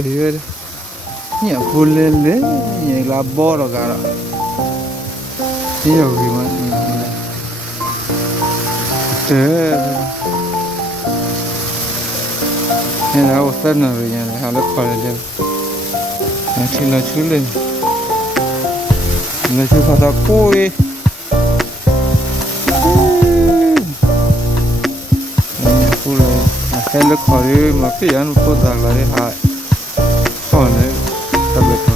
Iya, ya fulele, ya labor cara. Iya gimana? Betul. Ya aku sana ya, kalau kerja, nanti chule, nanti pada kue. Ya fule, kalau kerja maka yang untuk jalan hai, soalnya tapi tu.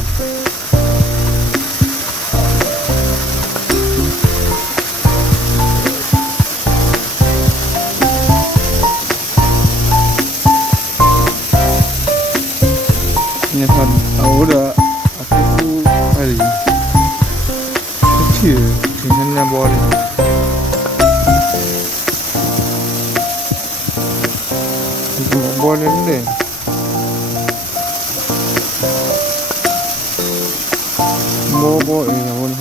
Ini kan udah aku hari kecil, tinggalnya boleh. Itu boleh deh. Bobo ini boleh.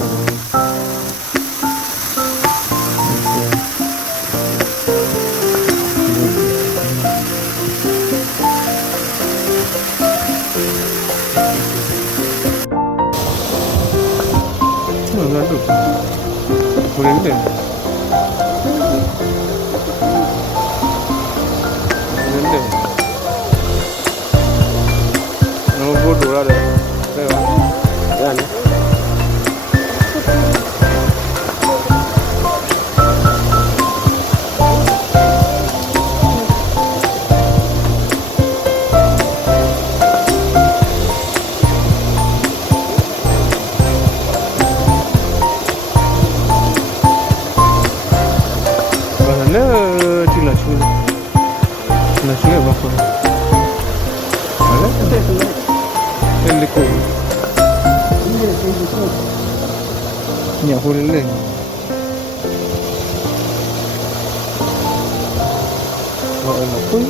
Enggak tuh, boleh deh. Boleh deh. Nunggu dulu ada. Lewat. Kan? Mana cila berapa? Ada? Teliko. Ni aku leleng. Oh, enak pun.